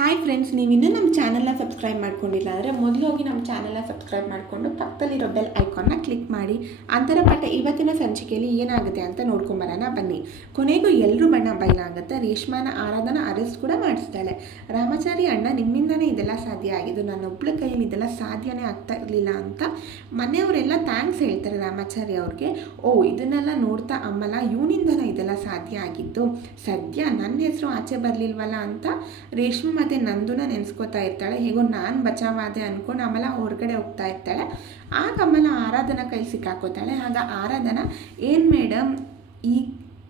Hi friends, ನೀವು ಇನ್ನೂ ನಮ್ಮ ಚಾನಲ್ನ ಸಬ್ಸ್ಕ್ರೈಬ್ ಮಾಡ್ಕೊಂಡಿಲ್ಲ ಅಂದರೆ ಮೊದಲು ಹೋಗಿ ನಮ್ಮ ಚಾನಲ್ನ ಸಬ್ಸ್ಕ್ರೈಬ್ ಮಾಡಿಕೊಂಡು ಪಕ್ಕದಲ್ಲಿರೋ ಬೆಲ್ ಐಕಾನ್ನ ಕ್ಲಿಕ್ ಮಾಡಿ. ಅಂತರಪಟ್ಟ ಇವತ್ತಿನ ಸಂಚಿಕೆಯಲ್ಲಿ ಏನಾಗುತ್ತೆ ಅಂತ ನೋಡ್ಕೊಂಬರೋಣ ಬನ್ನಿ. ಕೊನೆಗೂ ಎಲ್ಲರೂ ಬಣ್ಣ ಬಯಲಾಗುತ್ತೆ. ರೇಷ್ಮಾನ ಆರಾಧನಾ ಅರೆಸ್ಟ್ ಕೂಡ ಮಾಡಿಸ್ತಾಳೆ. ರಾಮಾಚಾರಿ ಅಣ್ಣ, ನಿಮ್ಮಿಂದನೇ ಇದೆಲ್ಲ ಸಾಧ್ಯ ಆಗಿದ್ದು, ನನ್ನೊಬ್ಬಳ ಕೈಯಲ್ಲಿ ಇದೆಲ್ಲ ಸಾಧ್ಯನೇ ಆಗ್ತಾ ಇರಲಿಲ್ಲ ಅಂತ ಮನೆಯವರೆಲ್ಲ ಥ್ಯಾಂಕ್ಸ್ ಹೇಳ್ತಾರೆ ರಾಮಾಚಾರಿ ಅವ್ರಿಗೆ. ಇದನ್ನೆಲ್ಲ ನೋಡ್ತಾ ಅಮ್ಮಲ, ಇವನಿಂದನೇ ಇದೆಲ್ಲ ಸಾಧ್ಯ ಆಗಿದ್ದು, ಸದ್ಯ ನನ್ನ ಹೆಸರು ಆಚೆ ಬರಲಿಲ್ವಲ್ಲ ಅಂತ ರೇಷ್ಮೆ ಮತ್ತು ನಂದುನ ನೆನೆಸ್ಕೋತಾ ಇರ್ತಾಳೆ. ಹೇಗೋ ನಾನು ಬಚಾವಾದೆ ಅಂದ್ಕೊಂಡು ಅಮಲ ಹೊರಗಡೆ ಹೋಗ್ತಾ ಇರ್ತಾಳೆ. ಆಗ ಅಮಲ ಆರಾಧನಾ ಕೈ ಸಿಕ್ಕಾಕೋತಾಳೆ. ಆಗ ಆರಾಧನಾ, ಏನು ಮೇಡಮ್, ಈ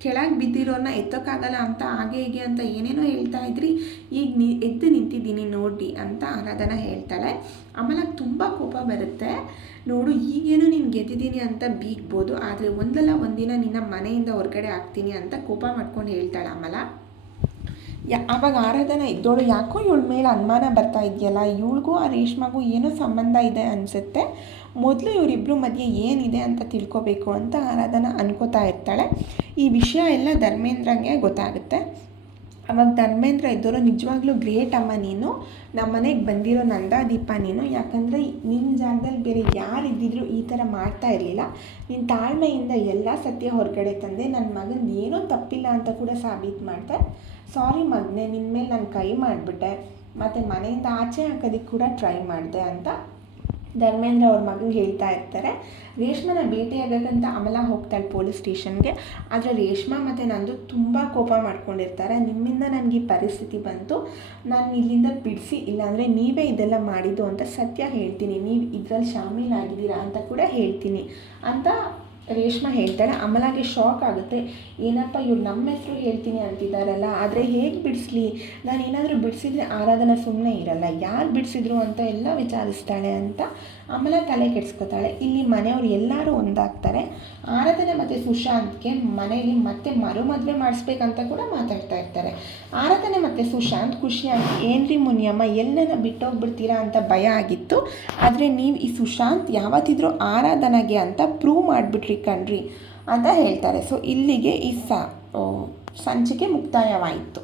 ಕೆಳಗೆ ಬಿದ್ದಿರೋನ್ನ ಎತ್ತೋಕ್ಕಾಗಲ್ಲ ಅಂತ ಹಾಗೆ ಹೀಗೆ ಅಂತ ಏನೇನೋ ಹೇಳ್ತಾ ಇದ್ರಿ, ಈಗ ಎದ್ದು ನಿಂತಿದ್ದೀನಿ ನೋಡಿ ಅಂತ ಆರಾಧನಾ ಹೇಳ್ತಾಳೆ. ಅಮಲಾಗೆ ತುಂಬ ಕೋಪ ಬರುತ್ತೆ. ನೋಡು, ಈಗೇನೋ ನೀನು ಗೆದ್ದಿದ್ದೀನಿ ಅಂತ ಬೀಗ್ಬೋದು, ಆದರೆ ಒಂದಲ್ಲ ಒಂದಿನ ನಿನ್ನ ಮನೆಯಿಂದ ಹೊರಗಡೆ ಆಗ್ತೀನಿ ಅಂತ ಕೋಪ ಮಾಡ್ಕೊಂಡು ಹೇಳ್ತಾಳೆ ಅಮಲ. ಆವಾಗ ಆರಾಧನಾ ಇದ್ದೋಳು, ಯಾಕೋ ಇವಳ ಮೇಲೆ ಅನುಮಾನ ಬರ್ತಾ ಇದೆಯಲ್ಲ, ಇವಳಿಗೂ ಆ ರೇಷ್ಮಾಗೂ ಏನೋ ಸಂಬಂಧ ಇದೆ ಅನಿಸುತ್ತೆ, ಮೊದಲು ಇವರಿಬ್ಬರು ಮಧ್ಯೆ ಏನಿದೆ ಅಂತ ತಿಳ್ಕೊಬೇಕು ಅಂತ ಆರಾಧನಾ ಅನ್ಕೋತಾ ಇರ್ತಾಳೆ. ಈ ವಿಷಯ ಎಲ್ಲ ಧರ್ಮೇಂದ್ರಂಗೆ ಗೊತ್ತಾಗುತ್ತೆ. ಅವಾಗ ಧರ್ಮೇಂದ್ರ ಇದ್ದವರು, ನಿಜವಾಗ್ಲೂ ಗ್ರೇಟ್ ಅಮ್ಮ, ನೀನು ನಮ್ಮ ಮನೆಗೆ ಬಂದಿರೋ ನಂದಾದೀಪ ನೀನು. ಯಾಕಂದರೆ ನಿನ್ನ ಜಾಗದಲ್ಲಿ ಬೇರೆ ಯಾರಿದ್ದಿದ್ರು ಈ ಥರ ಮಾಡ್ತಾ ಇರಲಿಲ್ಲ. ನಿನ್ನ ತಾಳ್ಮೆಯಿಂದ ಎಲ್ಲ ಸತ್ಯ ಹೊರಗಡೆ ತಂದೆ. ನನ್ನ ಮಗನ ಏನೋ ತಪ್ಪಿಲ್ಲ ಅಂತ ಕೂಡ ಸಾಬೀತು ಮಾಡ್ದೆ. ಸಾರಿ ಮಗನೇ, ನಿನ್ನ ಮೇಲೆ ನಾನು ಕೈ ಮಾಡಿಬಿಟ್ಟೆ, ಮತ್ತು ಮನೆಯಿಂದ ಆಚೆ ಹಾಕೋದಕ್ಕೆ ಕೂಡ ಟ್ರೈ ಮಾಡಿದೆ ಅಂತ ಧರ್ಮೇಂದ್ರ ಅವ್ರ ಮಗನಿಗೆ ಹೇಳ್ತಾ ಇರ್ತಾರೆ. ರೇಷ್ಮನ ಭೇಟಿಯಾಗಕ್ಕಂತ ಅಮಲ ಹೋಗ್ತಾಳೆ ಪೊಲೀಸ್ ಸ್ಟೇಷನ್ಗೆ. ಆದರೆ ರೇಷ್ಮಾ ಮತ್ತು ನಂದು ತುಂಬ ಕೋಪ ಮಾಡ್ಕೊಂಡಿರ್ತಾರೆ. ನಿಮ್ಮಿಂದ ನನಗೆ ಈ ಪರಿಸ್ಥಿತಿ ಬಂತು, ನಾನು ಇಲ್ಲಿಂದ ಬಿಡಿಸಿ, ಇಲ್ಲಾಂದರೆ ನೀವೇ ಇದೆಲ್ಲ ಮಾಡಿದ್ದು ಅಂತ ಸತ್ಯ ಹೇಳ್ತೀನಿ, ನೀವು ಇದರಲ್ಲಿ ಶಾಮೀಲಾಗಿದ್ದೀರಾ ಅಂತ ಕೂಡ ಹೇಳ್ತೀನಿ ಅಂತ ರೇಷ್ಮಾ ಹೇಳ್ತಾಳೆ. ಅಮಲಾಗೆ ಶಾಕ್ ಆಗುತ್ತೆ. ಏನಪ್ಪ ಇವ್ರು ನಮ್ಮ ಹೆಸರು ಹೇಳ್ತೀನಿ ಅಂತಿದ್ದಾರಲ್ಲ, ಆದರೆ ಹೇಗೆ ಬಿಡಿಸ್ಲಿ, ನಾನು ಏನಾದರೂ ಬಿಡಿಸಿದ್ರೆ ಆರಾಧನಾ ಸುಮ್ಮನೆ ಇರಲ್ಲ, ಯಾರು ಬಿಡಿಸಿದ್ರು ಅಂತ ಎಲ್ಲ ವಿಚಾರಿಸ್ತಾಳೆ ಅಂತ ಅಮಲ ತಲೆ ಕೆಡಿಸ್ಕೊತಾಳೆ. ಇಲ್ಲಿ ಮನೆಯವರು ಎಲ್ಲರೂ ಒಂದಾಗ್ತಾರೆ. ಆರಾಧನಾ ಮತ್ತು ಸುಶಾಂತ್ಗೆ ಮನೆಯಲ್ಲಿ ಮತ್ತೆ ಮದುವೆ ಮಾಡಿಸ್ಬೇಕಂತ ಕೂಡ ಮಾತಾಡ್ತಾ ಇರ್ತಾರೆ. ಆರಾಧನಾ ಮತ್ತು ಸುಶಾಂತ್ ಖುಷಿಯಾಗಿ, ಏನ್ರಿ ಮುನಿಯಮ್ಮ, ಎಲ್ಲನ ಬಿಟ್ಟೋಗ್ಬಿಡ್ತೀರಾ ಅಂತ ಭಯ ಆಗಿತ್ತು, ಆದರೆ ನೀವು ಈ ಸುಶಾಂತ್ ಯಾವತ್ತಿದ್ರೂ ಆರಾಧನಾಗೆ ಅಂತ ಪ್ರೂವ್ ಮಾಡಿಬಿಟ್ರಿ ಕಣ್ರಿ ಅಂತ ಹೇಳ್ತಾರೆ. ಸೊ ಇಲ್ಲಿಗೆ ಈ ಸಂಚಿಕೆ ಮುಕ್ತಾಯವಾಯಿತು.